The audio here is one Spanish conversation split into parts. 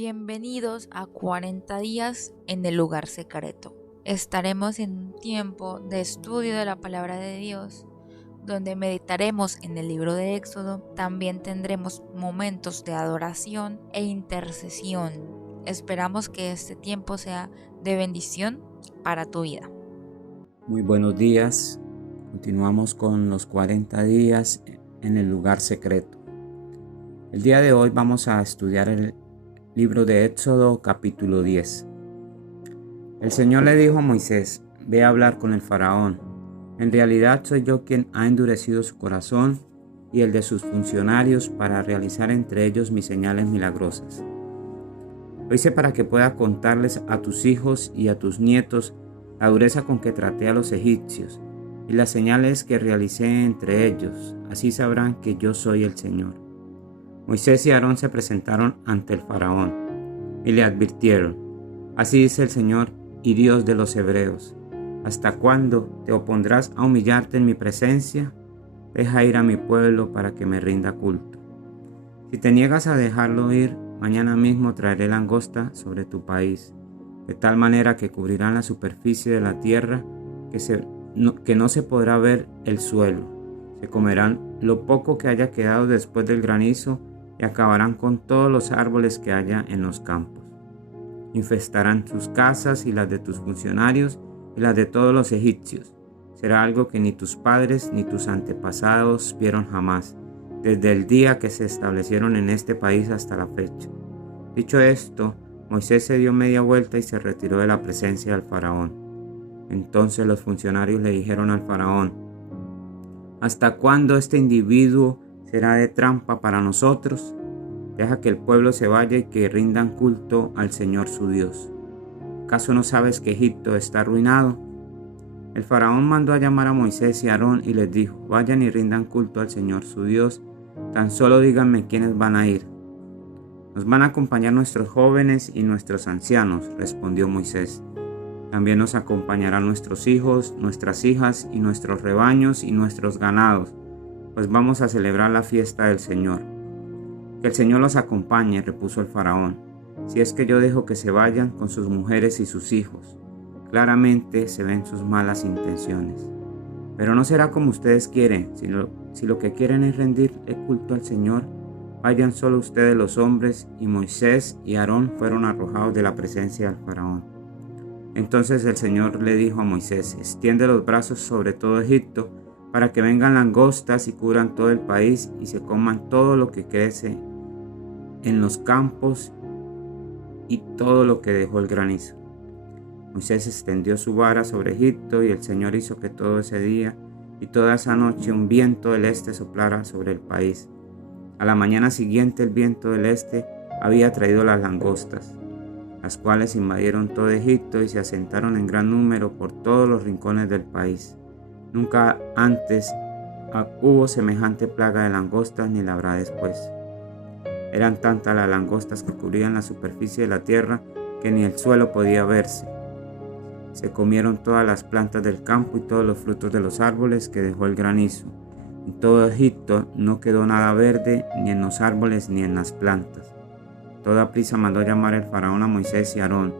Bienvenidos a 40 días en el lugar secreto. Estaremos en un tiempo de estudio de la palabra de Dios, donde meditaremos en el libro de Éxodo. También tendremos momentos de adoración e intercesión. Esperamos que este tiempo sea de bendición para tu vida. Muy buenos días. Continuamos con los 40 días en el lugar secreto. El día de hoy vamos a estudiar el libro de Éxodo capítulo 10. El Señor le dijo a Moisés: ve a hablar con el faraón. En realidad soy yo quien ha endurecido su corazón y el de sus funcionarios para realizar entre ellos mis señales milagrosas. Lo hice para que pueda contarles a tus hijos y a tus nietos la dureza con que traté a los egipcios y las señales que realicé entre ellos. Así sabrán que yo soy el Señor. Moisés y Aarón se presentaron ante el faraón y le advirtieron: así dice el Señor y Dios de los hebreos, ¿hasta cuándo te opondrás a humillarte en mi presencia? Deja ir a mi pueblo para que me rinda culto. Si te niegas a dejarlo ir, mañana mismo traeré langosta sobre tu país, de tal manera que cubrirán la superficie de la tierra que no se podrá ver el suelo. Se comerán lo poco que haya quedado después del granizo y acabarán con todos los árboles que haya en los campos. Infestarán tus casas y las de tus funcionarios y las de todos los egipcios. Será algo que ni tus padres ni tus antepasados vieron jamás, desde el día que se establecieron en este país hasta la fecha. Dicho esto, Moisés se dio media vuelta y se retiró de la presencia del faraón. Entonces los funcionarios le dijeron al faraón: ¿hasta cuándo este individuo será de trampa para nosotros? Deja que el pueblo se vaya y que rindan culto al Señor su Dios. ¿Acaso no sabes que Egipto está arruinado? El faraón mandó a llamar a Moisés y a Aarón y les dijo: vayan y rindan culto al Señor su Dios. Tan solo díganme quiénes van a ir. Nos van a acompañar nuestros jóvenes y nuestros ancianos, respondió Moisés. También nos acompañarán nuestros hijos, nuestras hijas y nuestros rebaños y nuestros ganados, pues vamos a celebrar la fiesta del Señor. Que el Señor los acompañe, repuso el faraón, si es que yo dejo que se vayan con sus mujeres y sus hijos. Claramente se ven sus malas intenciones. Pero no será como ustedes quieren. Si lo que quieren es rendirle culto al Señor, vayan solo ustedes los hombres. Y Moisés y Aarón fueron arrojados de la presencia del faraón. Entonces el Señor le dijo a Moisés: extiende los brazos sobre todo Egipto, para que vengan langostas y cubran todo el país y se coman todo lo que crece en los campos y todo lo que dejó el granizo. Moisés extendió su vara sobre Egipto y el Señor hizo que todo ese día y toda esa noche un viento del este soplara sobre el país. A la mañana siguiente el viento del este había traído las langostas, las cuales invadieron todo Egipto y se asentaron en gran número por todos los rincones del país. Nunca antes hubo semejante plaga de langostas ni la habrá después. Eran tantas las langostas que cubrían la superficie de la tierra que ni el suelo podía verse. Se comieron todas las plantas del campo y todos los frutos de los árboles que dejó el granizo. En todo Egipto no quedó nada verde, ni en los árboles ni en las plantas. Toda prisa mandó llamar el faraón a Moisés y a Aarón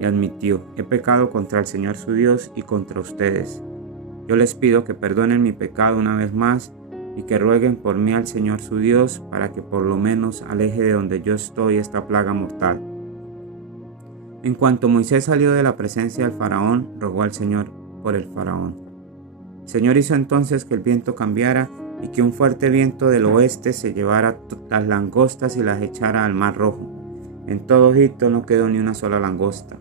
y admitió: he pecado contra el Señor su Dios y contra ustedes. Yo les pido que perdonen mi pecado una vez más y que rueguen por mí al Señor su Dios para que por lo menos aleje de donde yo estoy esta plaga mortal. En cuanto Moisés salió de la presencia del faraón, rogó al Señor por el faraón. El Señor hizo entonces que el viento cambiara y que un fuerte viento del oeste se llevara las langostas y las echara al mar Rojo. En todo Egipto no quedó ni una sola langosta.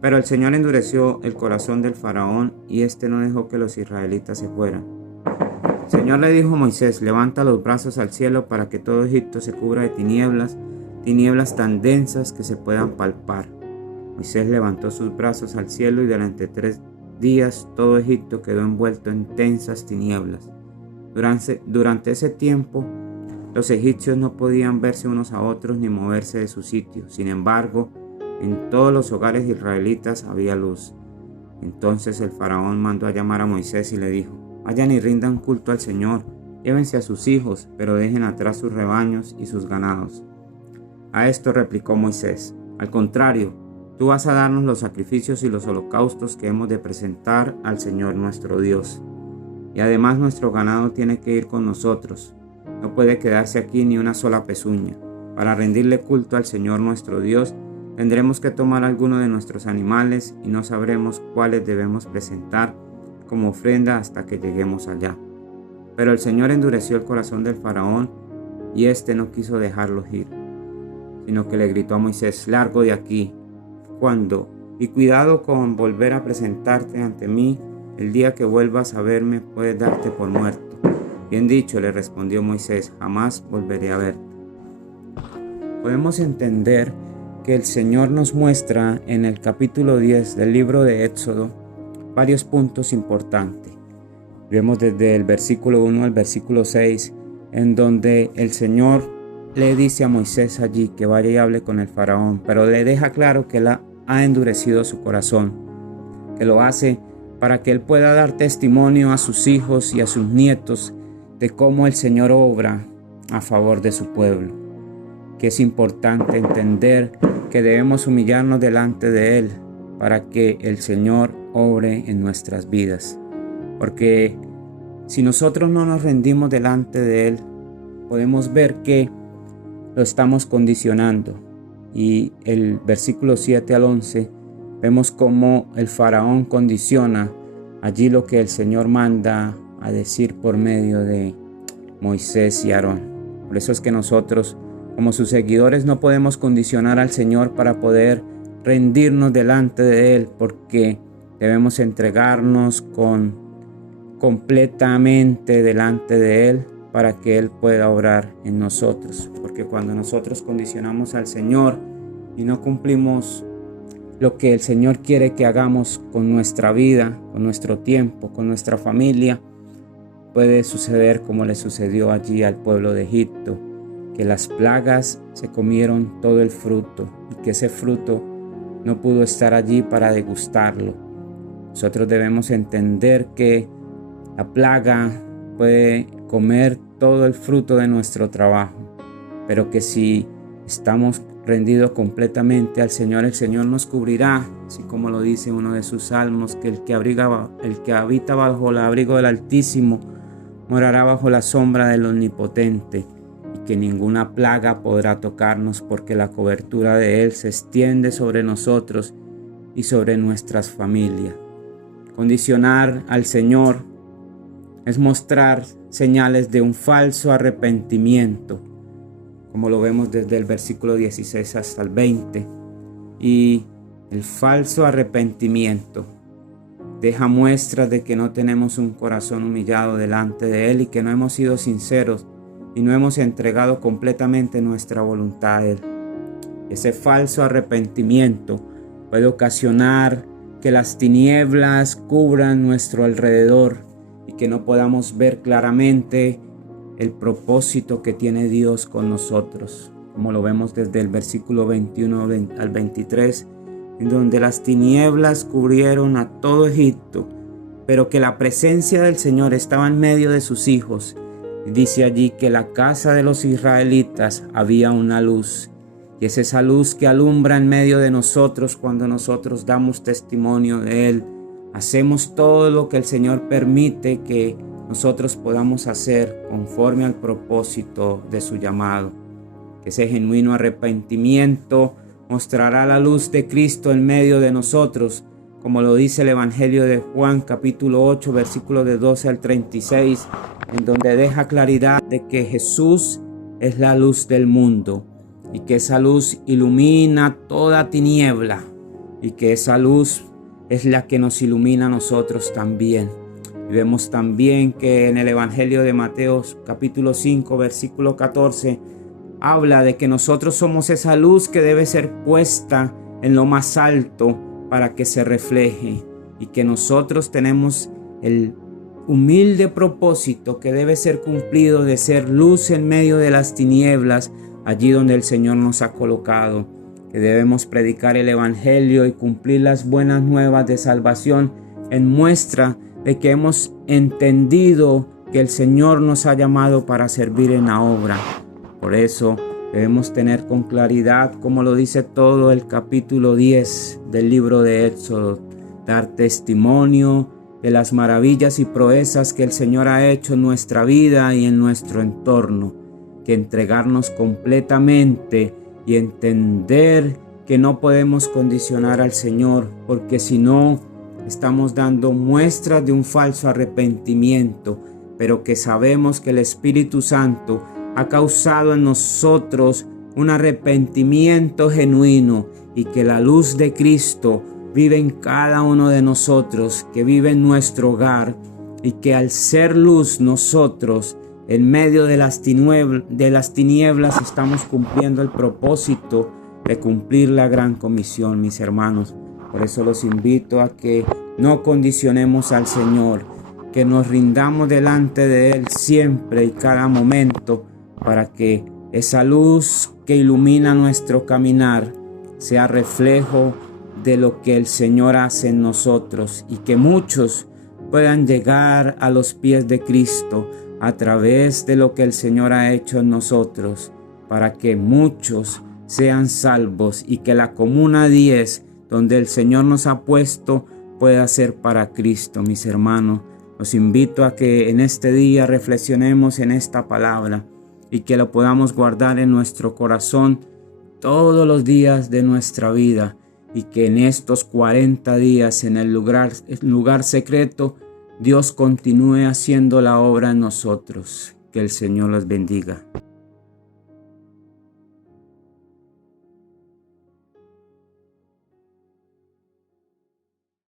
Pero el Señor endureció el corazón del faraón y éste no dejó que los israelitas se fueran. El Señor le dijo a Moisés: levanta los brazos al cielo para que todo Egipto se cubra de tinieblas tan densas que se puedan palpar. Moisés levantó sus brazos al cielo y durante 3 días todo Egipto quedó envuelto en densas tinieblas. Durante ese tiempo los egipcios no podían verse unos a otros ni moverse de su sitio. Sin embargo, en todos los hogares israelitas había luz. Entonces el faraón mandó a llamar a Moisés y le dijo: vayan y rindan culto al Señor, llévense a sus hijos, pero dejen atrás sus rebaños y sus ganados. A esto replicó Moisés: al contrario, tú vas a darnos los sacrificios y los holocaustos que hemos de presentar al Señor nuestro Dios. Y además nuestro ganado tiene que ir con nosotros. No puede quedarse aquí ni una sola pezuña. Para rendirle culto al Señor nuestro Dios, tendremos que tomar alguno de nuestros animales y no sabremos cuáles debemos presentar como ofrenda hasta que lleguemos allá. Pero el Señor endureció el corazón del faraón y éste no quiso dejarlos ir, sino que le gritó a Moisés: largo de aquí. ¿Cuándo? Y cuidado con volver a presentarte ante mí. El día que vuelvas a verme puedes darte por muerto. Bien dicho, le respondió Moisés, jamás volveré a verte. Podemos entender que el Señor nos muestra en el capítulo 10 del libro de Éxodo varios puntos importantes. Vemos desde el versículo 1 al versículo 6, en donde el Señor le dice a Moisés allí que vaya y hable con el faraón, pero le deja claro que él ha endurecido su corazón, que lo hace para que él pueda dar testimonio a sus hijos y a sus nietos de cómo el Señor obra a favor de su pueblo, que es importante entender que debemos humillarnos delante de Él para que el Señor obre en nuestras vidas. Porque si nosotros no nos rendimos delante de Él, podemos ver que lo estamos condicionando. Y el versículo 7 al 11, vemos cómo el faraón condiciona allí lo que el Señor manda a decir por medio de Moisés y Aarón. Por eso es que nosotros, como sus seguidores, no podemos condicionar al Señor para poder rendirnos delante de Él, porque debemos entregarnos completamente delante de Él para que Él pueda obrar en nosotros. Porque cuando nosotros condicionamos al Señor y no cumplimos lo que el Señor quiere que hagamos con nuestra vida, con nuestro tiempo, con nuestra familia, puede suceder como le sucedió allí al pueblo de Egipto, que las plagas se comieron todo el fruto y que ese fruto no pudo estar allí para degustarlo. Nosotros debemos entender que la plaga puede comer todo el fruto de nuestro trabajo, pero que si estamos rendidos completamente al Señor, el Señor nos cubrirá, así como lo dice uno de sus salmos, que el que habita bajo el abrigo del Altísimo morará bajo la sombra del Omnipotente, y que ninguna plaga podrá tocarnos, porque la cobertura de Él se extiende sobre nosotros y sobre nuestras familias. Condicionar al Señor es mostrar señales de un falso arrepentimiento, como lo vemos desde el versículo 16 hasta el 20. Y el falso arrepentimiento deja muestras de que no tenemos un corazón humillado delante de Él y que no hemos sido sinceros y no hemos entregado completamente nuestra voluntad a Él. Ese falso arrepentimiento puede ocasionar que las tinieblas cubran nuestro alrededor y que no podamos ver claramente el propósito que tiene Dios con nosotros, como lo vemos desde el versículo 21 al 23, en donde las tinieblas cubrieron a todo Egipto, pero que la presencia del Señor estaba en medio de sus hijos. Y dice allí que en la casa de los israelitas había una luz, y es esa luz que alumbra en medio de nosotros cuando nosotros damos testimonio de Él. Hacemos todo lo que el Señor permite que nosotros podamos hacer conforme al propósito de su llamado. Ese genuino arrepentimiento mostrará la luz de Cristo en medio de nosotros, como lo dice el Evangelio de Juan capítulo 8 versículos de 12 al 36, en donde deja claridad de que Jesús es la luz del mundo y que esa luz ilumina toda tiniebla y que esa luz es la que nos ilumina a nosotros también. Y vemos también que en el Evangelio de Mateo capítulo 5 versículo 14 habla de que nosotros somos esa luz que debe ser puesta en lo más alto para que se refleje, y que nosotros tenemos el humilde propósito que debe ser cumplido de ser luz en medio de las tinieblas, allí donde el Señor nos ha colocado, que debemos predicar el Evangelio y cumplir las buenas nuevas de salvación en muestra de que hemos entendido que el Señor nos ha llamado para servir en la obra. Por eso Debemos tener con claridad, como lo dice todo el capítulo 10 del libro de Éxodo, dar testimonio de las maravillas y proezas que el Señor ha hecho en nuestra vida y en nuestro entorno, que entregarnos completamente y entender que no podemos condicionar al Señor, porque si no, estamos dando muestras de un falso arrepentimiento, pero que sabemos que el Espíritu Santo ha causado en nosotros un arrepentimiento genuino y que la luz de Cristo vive en cada uno de nosotros, que vive en nuestro hogar y que al ser luz nosotros en medio de las tinieblas estamos cumpliendo el propósito de cumplir la gran comisión, mis hermanos. Por eso los invito a que no condicionemos al Señor, que nos rindamos delante de Él siempre y cada momento para que esa luz que ilumina nuestro caminar sea reflejo de lo que el Señor hace en nosotros y que muchos puedan llegar a los pies de Cristo a través de lo que el Señor ha hecho en nosotros, para que muchos sean salvos y que la Comuna 10, donde el Señor nos ha puesto, pueda ser para Cristo, mis hermanos. Los invito a que en este día reflexionemos en esta palabra y que lo podamos guardar en nuestro corazón todos los días de nuestra vida y que en estos 40 días en el lugar secreto Dios continúe haciendo la obra en nosotros. Que el Señor los bendiga.